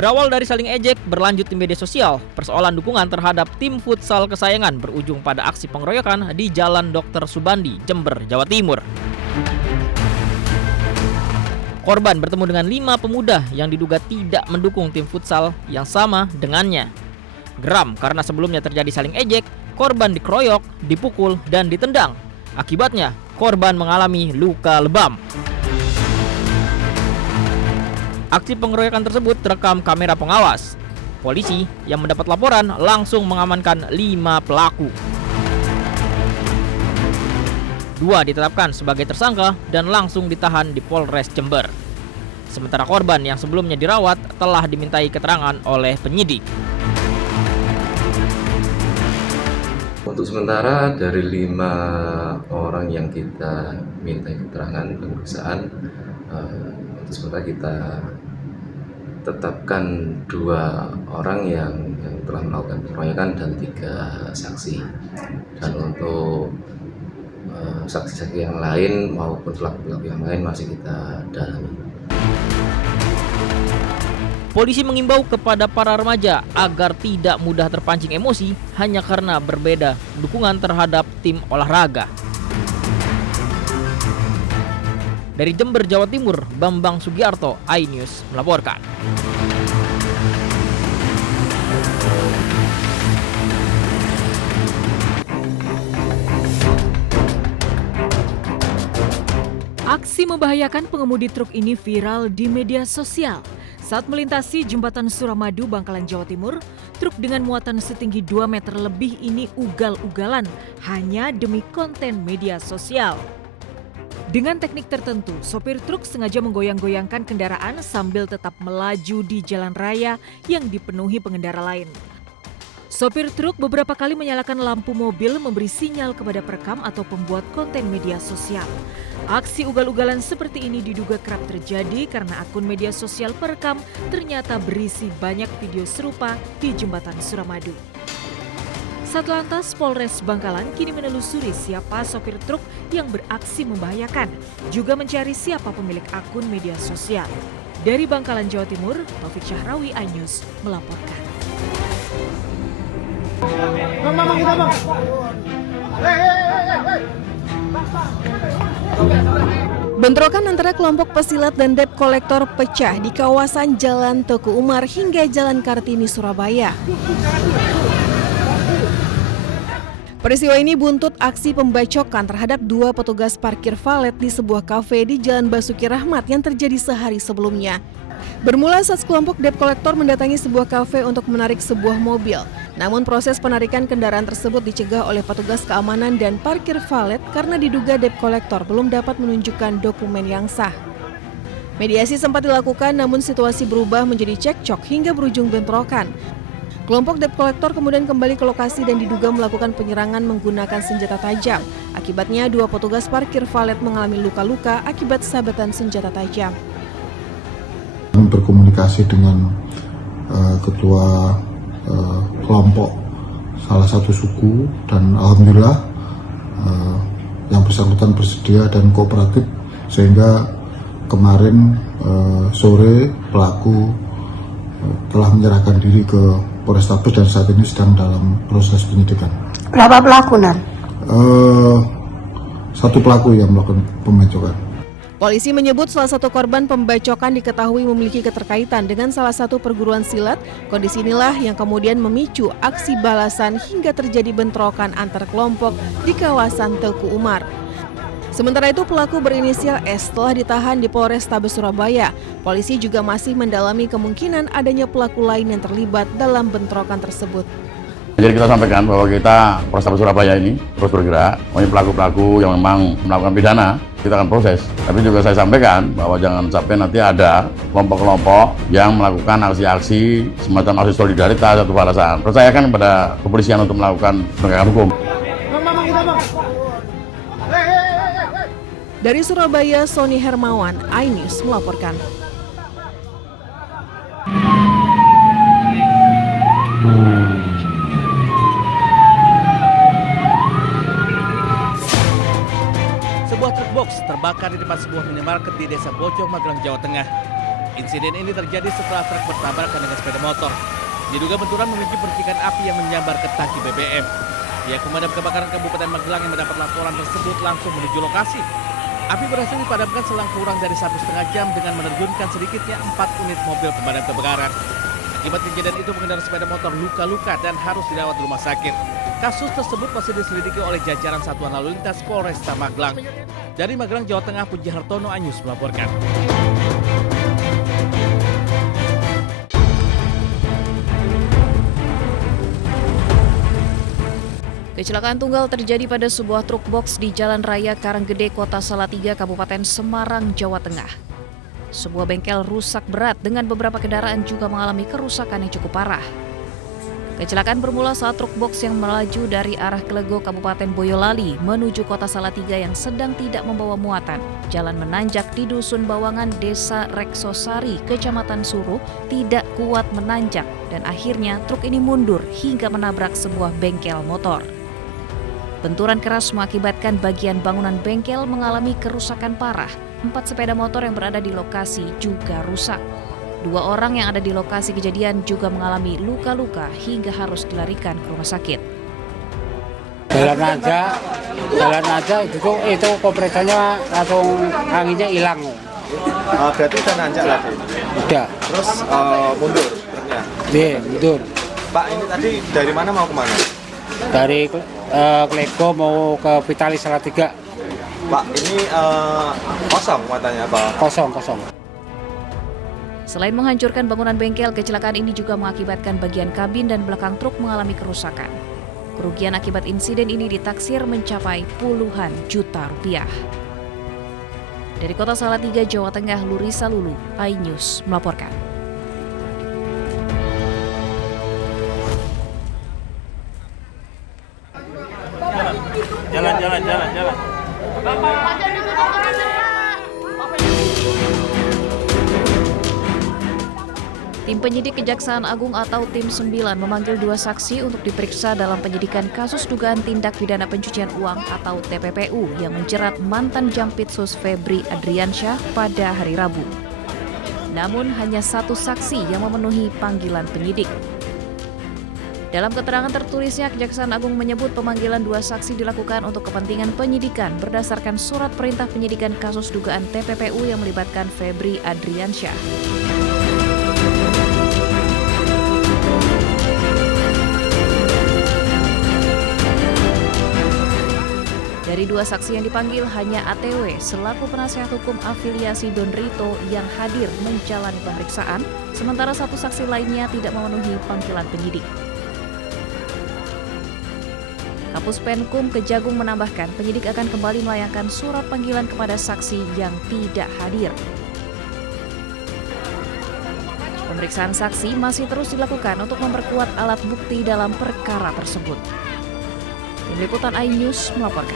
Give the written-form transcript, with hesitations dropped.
Berawal dari saling ejek, berlanjut di media sosial, persoalan dukungan terhadap tim futsal kesayangan berujung pada aksi pengeroyokan di Jalan Dr. Subandi, Jember, Jawa Timur. Korban bertemu dengan 5 pemuda yang diduga tidak mendukung tim futsal yang sama dengannya. Geram karena sebelumnya terjadi saling ejek, korban dikeroyok, dipukul, dan ditendang. Akibatnya, korban mengalami luka lebam. Aksi pengeroyokan tersebut terekam kamera pengawas. Polisi yang mendapat laporan langsung mengamankan 5 pelaku. 2 ditetapkan sebagai tersangka dan langsung ditahan di Polres Jember. Sementara korban yang sebelumnya dirawat telah dimintai keterangan oleh penyidik. Untuk sementara dari 5 orang yang kita minta keterangan pemeriksaan, untuk sementara kita tetapkan 2 orang yang telah melakukan pengeroyokan dan 3 saksi. Dan untuk saksi-saksi yang lain maupun pelaku-pelaku yang lain masih kita dalami. Polisi mengimbau kepada para remaja agar tidak mudah terpancing emosi hanya karena berbeda dukungan terhadap tim olahraga. Dari Jember, Jawa Timur, Bambang Sugiarto, iNews melaporkan. Aksi membahayakan pengemudi truk ini viral di media sosial. Saat melintasi jembatan Suramadu, Bangkalan, Jawa Timur, truk dengan muatan setinggi 2 meter lebih ini ugal-ugalan hanya demi konten media sosial. Dengan teknik tertentu, sopir truk sengaja menggoyang-goyangkan kendaraan sambil tetap melaju di jalan raya yang dipenuhi pengendara lain. Sopir truk beberapa kali menyalakan lampu mobil memberi sinyal kepada perekam atau pembuat konten media sosial. Aksi ugal-ugalan seperti ini diduga kerap terjadi karena akun media sosial perekam ternyata berisi banyak video serupa di jembatan Suramadu. Satlantas Polres Bangkalan kini menelusuri siapa sopir truk yang beraksi membahayakan, juga mencari siapa pemilik akun media sosial. Dari Bangkalan, Jawa Timur, Taufik Syahrawi, iNews melaporkan. Bentrokan antara kelompok pesilat dan debt kolektor pecah di kawasan Jalan Teguh Umar hingga Jalan Kartini, Surabaya. Peristiwa ini buntut aksi pembacokan terhadap 2 petugas parkir valet di sebuah kafe di Jalan Basuki Rahmat yang terjadi sehari sebelumnya. Bermula saat kelompok debt kolektor mendatangi sebuah kafe untuk menarik sebuah mobil. Namun proses penarikan kendaraan tersebut dicegah oleh petugas keamanan dan parkir valet karena diduga debt kolektor belum dapat menunjukkan dokumen yang sah. Mediasi sempat dilakukan namun situasi berubah menjadi cekcok hingga berujung bentrokan. Kelompok debt kolektor kemudian kembali ke lokasi dan diduga melakukan penyerangan menggunakan senjata tajam. Akibatnya 2 petugas parkir valet mengalami luka-luka akibat sabetan senjata tajam. Berkomunikasi dengan ketua kelompok salah satu suku dan alhamdulillah yang bersangkutan bersedia dan kooperatif sehingga kemarin sore pelaku telah menyerahkan diri ke Polrestabes dan saat ini sedang dalam proses penyidikan. Berapa pelaku, Nan? 1 pelaku yang melakukan pembacokan. Polisi menyebut salah satu korban pembacokan diketahui memiliki keterkaitan dengan salah satu perguruan silat. Kondisi inilah yang kemudian memicu aksi balasan hingga terjadi bentrokan antar kelompok di kawasan Teguh Umar. Sementara itu pelaku berinisial S telah ditahan di Polrestabes Surabaya. Polisi juga masih mendalami kemungkinan adanya pelaku lain yang terlibat dalam bentrokan tersebut. Jadi kita sampaikan bahwa kita Polrestabes Surabaya ini terus bergerak, pelaku-pelaku yang memang melakukan pidana kita akan proses. Tapi juga saya sampaikan bahwa jangan sampai nanti ada kelompok-kelompok yang melakukan aksi-aksi semacam aksi solidaritas atau balasan. Percayakan kepada kepolisian untuk melakukan penegakan hukum. Dari Surabaya, Sony Hermawan, iNews melaporkan. Sebuah truk box terbakar di depan sebuah minimarket di Desa Bojong, Magelang, Jawa Tengah. Insiden ini terjadi setelah truk bertabrakan dengan sepeda motor. Diduga benturan memicu percikan api yang menyambar ke tangki BBM. Pihak pemadam kebakaran Kabupaten Magelang yang mendapat laporan tersebut langsung menuju lokasi. Api berhasil dipadamkan selang kurang dari 1,5 jam dengan menerjunkan sedikitnya 4 unit mobil pemadam kebakaran. Akibat kejadian itu pengendara sepeda motor luka-luka dan harus dirawat di rumah sakit. Kasus tersebut masih diselidiki oleh jajaran Satuan Lalu Lintas Polresta Magelang. Dari Magelang, Jawa Tengah, Puji Hartono, iNews melaporkan. Kecelakaan tunggal terjadi pada sebuah truk box di Jalan Raya Karanggede, Kota Salatiga, Kabupaten Semarang, Jawa Tengah. Sebuah bengkel rusak berat dengan beberapa kendaraan juga mengalami kerusakan yang cukup parah. Kecelakaan bermula saat truk box yang melaju dari arah Klego, Kabupaten Boyolali menuju Kota Salatiga yang sedang tidak membawa muatan. Jalan menanjak di Dusun Bawangan, Desa Reksosari, Kecamatan Suruh, tidak kuat menanjak dan akhirnya truk ini mundur hingga menabrak sebuah bengkel motor. Benturan keras mengakibatkan bagian bangunan bengkel mengalami kerusakan parah. 4 sepeda motor yang berada di lokasi juga rusak. 2 orang yang ada di lokasi kejadian juga mengalami luka-luka hingga harus dilarikan ke rumah sakit. Jalan aja itu kompresornya langsung anginnya hilang. Berarti udah nanjak lagi? Udah. Terus mundur truknya? Iya, mundur. Pak, ini tadi dari mana mau kemana? Dari Klego mau ke Vitalis Salatiga. Pak, ini kosong muatannya apa? Kosong. Selain menghancurkan bangunan bengkel, kecelakaan ini juga mengakibatkan bagian kabin dan belakang truk mengalami kerusakan. Kerugian akibat insiden ini ditaksir mencapai puluhan juta rupiah. Dari Kota Salatiga, Jawa Tengah, Lurisa Lulu, iNews melaporkan. Jalan. Tim penyidik Kejaksaan Agung atau Tim 9 memanggil 2 saksi untuk diperiksa dalam penyidikan kasus dugaan tindak pidana pencucian uang atau TPPU yang menjerat mantan Jampitsus Febri Adriansyah pada hari Rabu. Namun hanya 1 saksi yang memenuhi panggilan penyidik. Dalam keterangan tertulisnya, Kejaksaan Agung menyebut pemanggilan 2 saksi dilakukan untuk kepentingan penyidikan berdasarkan surat perintah penyidikan kasus dugaan TPPU yang melibatkan Febri Adriansyah. Dari 2 saksi yang dipanggil, hanya ATW selaku penasihat hukum afiliasi Don Rito yang hadir menjalani pemeriksaan, sementara 1 saksi lainnya tidak memenuhi panggilan penyidik. Kapus Penkum Kejagung menambahkan penyidik akan kembali melayangkan surat panggilan kepada saksi yang tidak hadir. Pemeriksaan saksi masih terus dilakukan untuk memperkuat alat bukti dalam perkara tersebut. Tim Liputan iNews melaporkan.